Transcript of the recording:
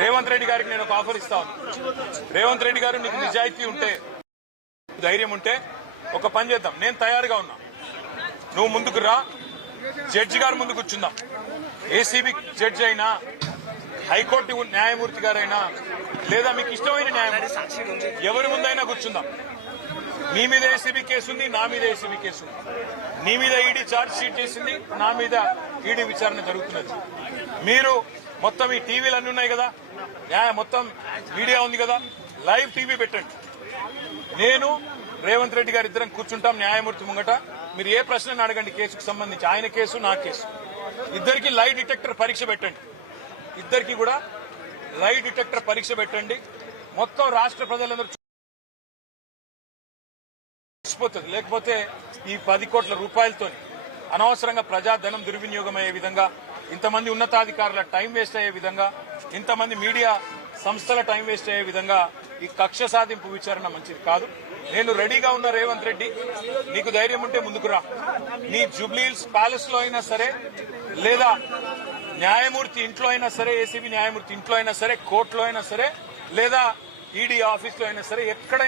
రేవంత్ రెడ్డి గారికి నేను ఒక ఆఫర్ ఇస్తాను. రేవంత్ రెడ్డి గారు నీకు నిజాయితీ ఉంటే, ధైర్యం ఉంటే ఒక పని చేద్దాం. నేను తయారుగా ఉన్నా, నువ్వు ముందుకు రా, జడ్జి గారు ముందు కూర్చుందాం. ఏసీబీ జడ్జి అయినా, హైకోర్టు న్యాయమూర్తి గారైనా, లేదా మీకు ఇష్టమైన న్యాయమూర్తి ఎవరి ముందైనా కూర్చుందాం. మీ మీద ఏసీబీ కేసు ఉంది, నా మీద ఏసీబీ కేసు ఉంది. నీ మీద ఈడీ ఛార్జ్ షీట్ చేసింది, నా మీద ఈడీ విచారణ జరుగుతున్నది. మీరు మొత్తం ఈ టీవీలు అన్ని ఉన్నాయి కదా, మొత్తం మీడియా ఉంది కదా, లైవ్ టీవీ పెట్టండి. నేను రేవంత్ రెడ్డి గారు ఇద్దరం కూర్చుంటాం న్యాయమూర్తి ముంగట. మీరు ఏ ప్రశ్నను అడగండి కేసుకు సంబంధించి, ఆయన కేసు నా కేసు. ఇద్దరికి లై డిటెక్టర్ పరీక్ష పెట్టండి. ఇద్దరికి కూడా లై డిటెక్టర్ పరీక్ష పెట్టండి. మొత్తం రాష్ట్ర ప్రజలందరూ చూసిపోతుంది. లేకపోతే ఈ 10 కోట్ల రూపాయలతో అనవసరంగా ప్రజాధనం దుర్వినియోగం అయ్యే విధంగా, ఇంతమంది ఉన్నతాధికారుల టైం వేస్ట్ అయ్యే విధంగా, ఇంతమంది మీడియా సంస్థల టైం వేస్ట్ అయ్యే విధంగా ఈ కక్ష సాధింపు విచారణ మంచిది కాదు. నేను రెడీగా ఉన్న రేవంత్ రెడ్డి, నీకు ధైర్యం ఉంటే ముందుకు రా. నీ జూబ్లీహిల్స్ ప్యాలెస్ లో అయినా సరే, లేదా న్యాయమూర్తి ఇంట్లో అయినా సరే, ఏసీబీ న్యాయమూర్తి ఇంట్లో అయినా సరే, కోర్టులో అయినా సరే, లేదా ఈడీ ఆఫీస్ లో అయినా సరే, ఎక్కడైనా